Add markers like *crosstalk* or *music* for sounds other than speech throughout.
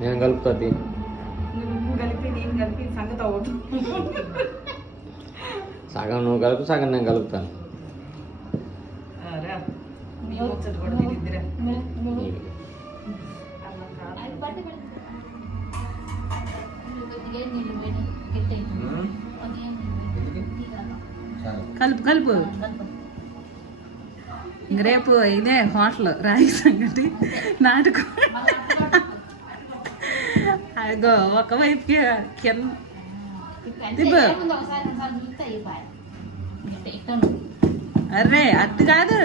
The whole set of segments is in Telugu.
నేను కలుపుతుంది సంగతి సగం నువ్వు కలుపు సగం నేను కలుపుతాను. కలుపు కలుపు. రేపు ఇదే హోటల్ రాయి సంగటి నాటుకో అదిగో ఒకవైపుకి కింద అర్రే అట్టు కాదు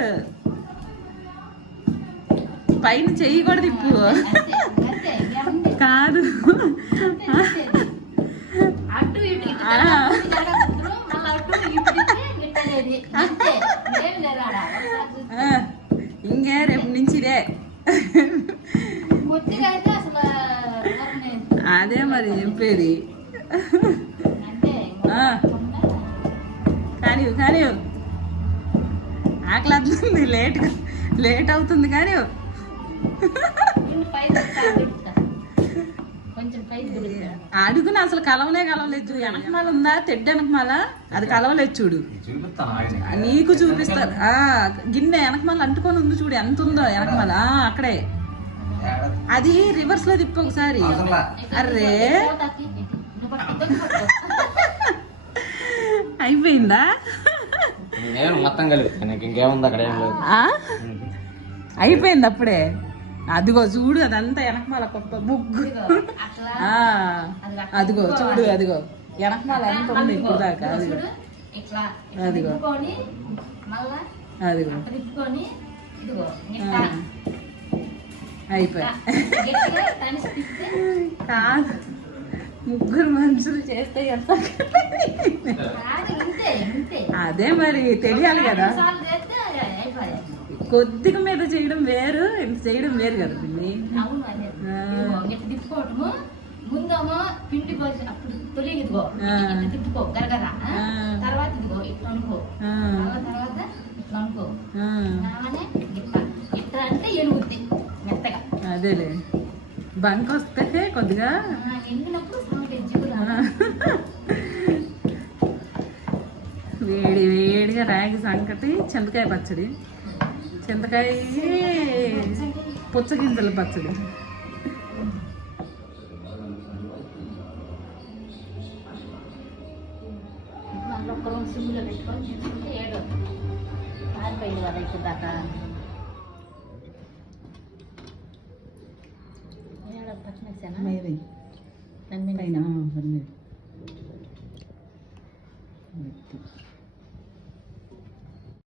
పైన చెయ్యి కూడా తిప్పు? కాదు ఇంకే రేపు నుంచి ఇదే అసలు. అదే మరి చెప్పేది. కానీ కానీ ఆకలి అవుతుంది లేట్ లేట్ అవుతుంది కానీ. అడుగున అసలు కలవలే కలవలేదు వెనకమాల ఉందా? తెడ్డు వెనకమాల? అది కలవలేదు చూడు. నీకు చూపిస్తారు ఆ గిన్నె వెనకమాల అంటుకొని ఉంది చూడు. ఎంత ఉందో వెనకమాల. ఆ, అక్కడే. అది రివర్స్లో తిప్పు ఒకసారి. అర్రే. *laughs* అయిపోయిందా? నేను మొత్తం కలుపుతాను నాకు ఇంకేముంది అక్కడ ఏం లేదు. ఆ? అయిపోయింది అప్పుడే. అదిగో చూడు అదంతా వెనకమాల గొప్ప ముగ్గు. అదిగో చూడు అదిగో. వెనకమాల ఎంత ఉంది ఇప్పుడు దాకా అదిగో. అదిగో. అదిగో. అయిపోయి. కాదు. ముగ్గురు మనుషులు చేస్తే ఎంత అదే మరి తెలియాలి కదా. కొద్దిగా మీద చేయడం వేరు చేయడం వేరు కదా పిల్లి ముందేమో పిండి పోసి అప్పుడు తొలి ఇదిగో తిప్పుకో గరగర. తర్వాత ఇదిగో ఇట్లా అనుకో. తర్వాత ఇట్లా అనుకో. ఇట్లా అంటే ఎనుగుద్ది అదేలే. బంక్ వస్తే కొద్దిగా వేడి వేడిగా రాగి సంకటి చింతకాయ పచ్చడి. చింతకాయ పుచ్చగింజల పచ్చడి. ఏడు కదా ఇప్పుడు దాకా. పైన పైన పైన